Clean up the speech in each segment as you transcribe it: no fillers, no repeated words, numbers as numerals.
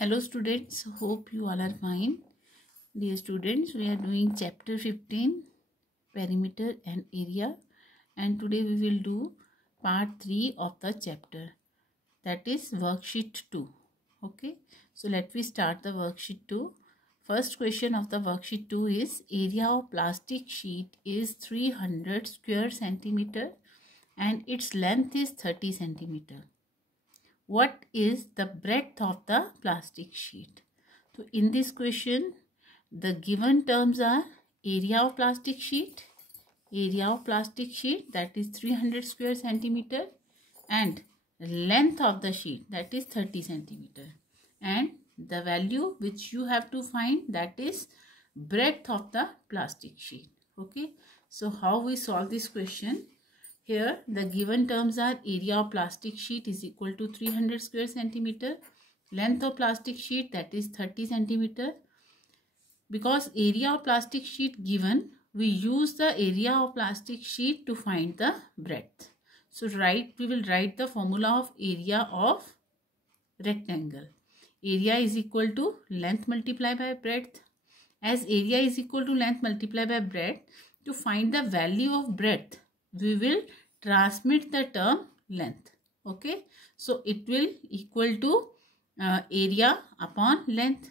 Hello students, hope you all are fine. Dear students, we are doing chapter 15, perimeter and area, and today we will do part 3 of the chapter, that is worksheet 2. Okay, so let me start the worksheet 2. First question of the worksheet 2 is area of plastic sheet is 300 square centimeter and its length is 30 centimeter. What is the breadth of the plastic sheet? So in this question, the given terms are area of plastic sheet that is 300 square centimeter and length of the sheet that is 30 centimeter and the value which you have to find that is breadth of the plastic sheet. Okay, so how we solve this question? Here the given terms are area of plastic sheet is equal to 300 square centimeter, length of plastic sheet that is 30 centimeter. Because area of plastic sheet given, we use the area of plastic sheet to find the breadth. So we will write the formula of area of rectangle. Area is equal to length multiplied by breadth. As area is equal to length multiplied by breadth, to find the value of breadth, we will transmit the term length. Okay, so it will equal to area upon length.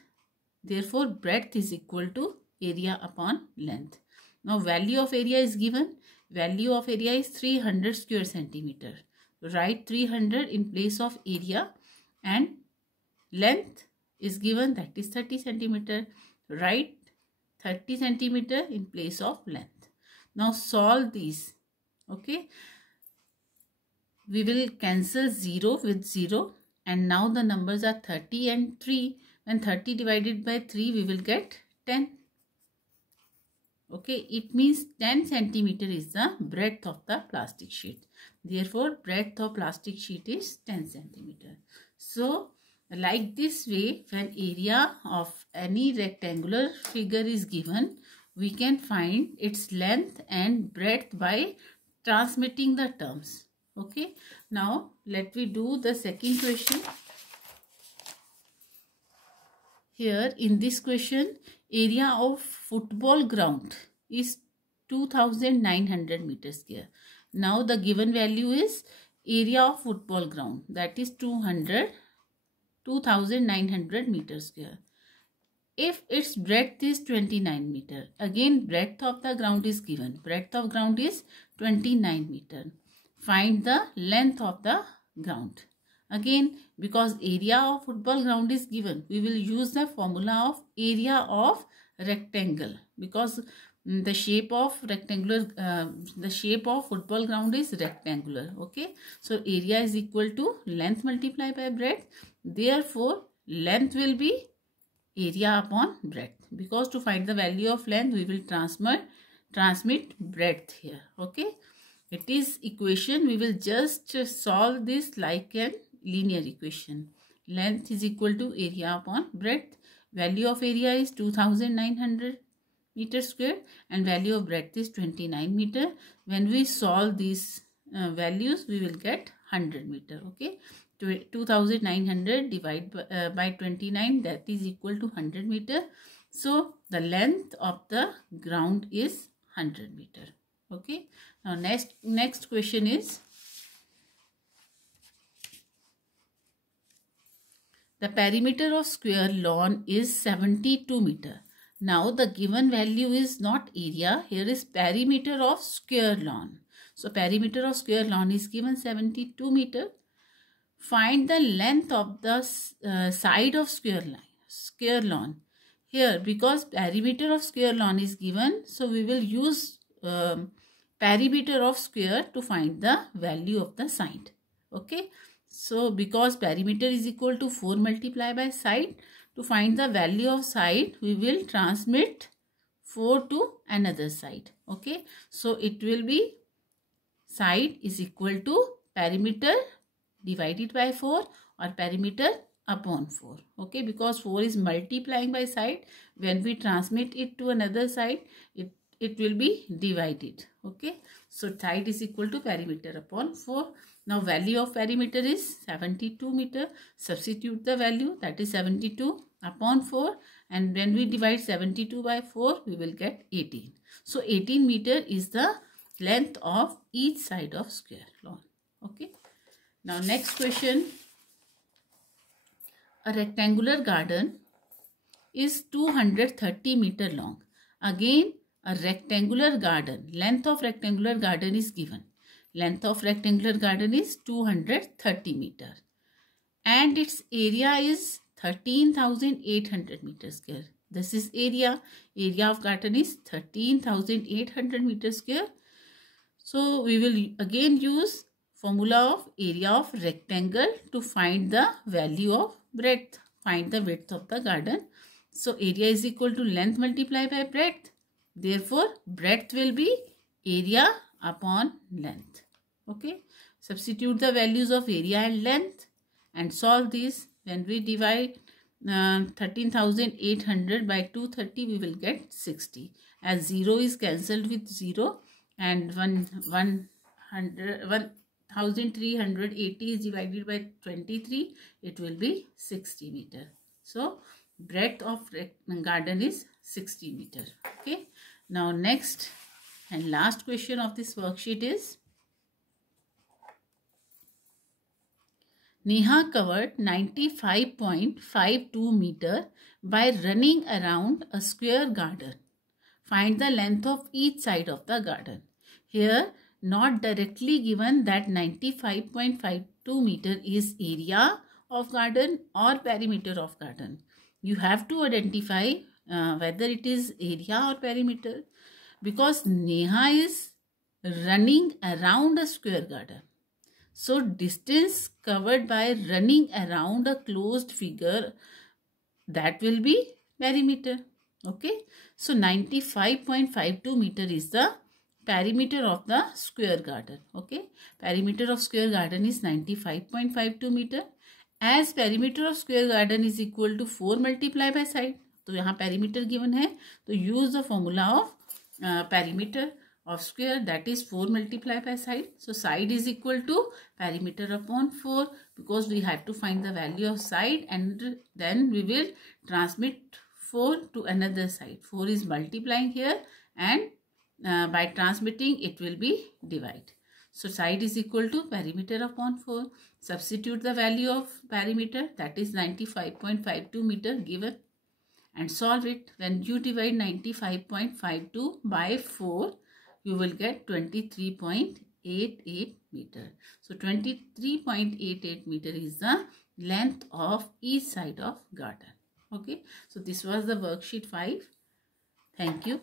Therefore, breadth is equal to area upon length. Now, value of area is given. Value of area is 300 square centimeter. Write 300 in place of area and length is given that is 30 centimeter. Write 30 centimeter in place of length. Now solve these. Okay, we will cancel 0 with 0 and now the numbers are 30 and 3. When 30 divided by 3 we will get 10. Okay, it means 10 centimeter is the breadth of the plastic sheet. Therefore, breadth of plastic sheet is 10 centimeter. So, like this way, when area of any rectangular figure is given, we can find its length and breadth by transmitting the terms. Okay, now let me do the second question. Here in this question, area of football ground is 2900 meters square. Now the given value is area of football ground that is 2900 meters square. If its breadth is 29 meter, again breadth of the ground is given. Breadth of ground is 29 meter. Find the length of the ground. Again, because area of football ground is given, we will use the formula of area of rectangle because the shape of football ground is rectangular. Okay, so area is equal to length multiplied by breadth. Therefore, length will be area upon breadth, because to find the value of length we will transmit breadth here. Okay, it is equation. We will just solve this like a linear equation. Length is equal to area upon breadth. Value of area is 2900 meter square and value of breadth is 29 meter. When we solve these values, we will get 100 meter. Okay, 2900 divided by 29, that is equal to 100 meter. So the length of the ground is 100 meter. Okay, now next question is the perimeter of square lawn is 72 meter. Now the given value is not area, here is perimeter of square lawn. So perimeter of square lawn is given 72 meter. Find the length of the side of square lawn. Here, because perimeter of square lawn is given, so we will use perimeter of square to find the value of the side. Okay, so because perimeter is equal to 4 multiplied by side, to find the value of side we will transmit 4 to another side. Okay, so it will be side is equal to perimeter divided by 4 or perimeter upon 4. Okay, because 4 is multiplying by side. When we transmit it to another side, it will be divided. Okay, so side is equal to perimeter upon 4. Now value of perimeter is 72 meter. Substitute the value, that is 72 upon 4, and when we divide 72 by 4 we will get 18. So 18 meter is the length of each side of square lawn. Okay. Now next question. A rectangular garden is 230 meter long. Again, a rectangular garden, length of rectangular garden is given. Length of rectangular garden is 230 meter. And its area is 13,800 meter square. This is area. Area of garden is 13,800 meter square. So we will again use formula of area of rectangle to find the value of breadth. Find the width of the garden. So area is equal to length multiplied by breadth. Therefore, breadth will be area upon length. Okay. Substitute the values of area and length and solve this. When we divide 13,800 by 230, we will get 60. As 0 is cancelled with 0 and 1,380 is divided by 23, it will be 60 meter. So, breadth of garden is 60 meter. Okay. Now, next and last question of this worksheet is, Neha covered 95.52 meter by running around a square garden. Find the length of each side of the garden. Here, not directly given that 95.52 meter is area of garden or perimeter of garden. You have to identify whether it is area or perimeter, because Neha is running around a square garden. So distance covered by running around a closed figure, that will be perimeter. Okay. So 95.52 meter is the perimeter of the square garden. Okay. Perimeter of square garden is 95.52 meter. As perimeter of square garden is equal to 4 multiplied by side. तो यहाँ perimeter given है, तो use the formula of perimeter of square, that is 4 multiplied by side. So side is equal to perimeter upon 4, because we have to find the value of side and then we will transmit 4 to another side. 4 is multiplying here and by transmitting it will be divide. So side is equal to perimeter upon 4. Substitute the value of perimeter, that is 95.52 meter given, and solve it. When you divide 95.52 by 4, you will get 23.88 meter. So 23.88 meter is the length of each side of garden. Okay. So this was the worksheet 5. Thank you.